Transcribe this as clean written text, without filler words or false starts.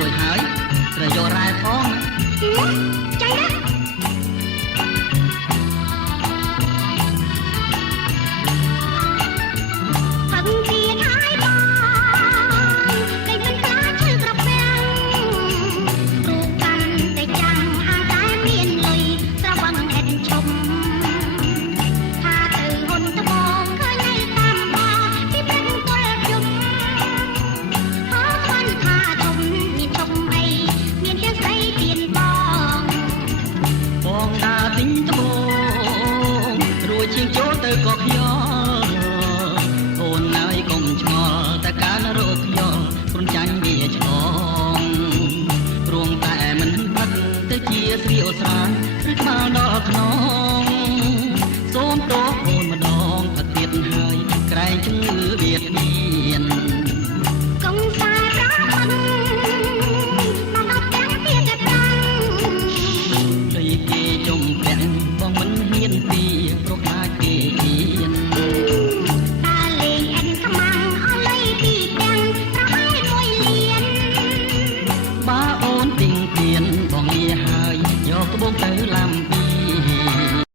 រួចហើយត្រូវយករ៉ែផងចាណាជាងចូលទៅក៏ខ្យល់អូនហើយកុំឆ្ងល់តែការរកខ្យល់ព្រួនចាញ់វាឆ្លងព្រមតែមិនផឹកទៅជាស្រីអូស្រាឬក្បាលដល់ខ្នងសូមទោសអូនម្ដងទៅទៀតហើយក្រែងជំងឺបៀតបៀ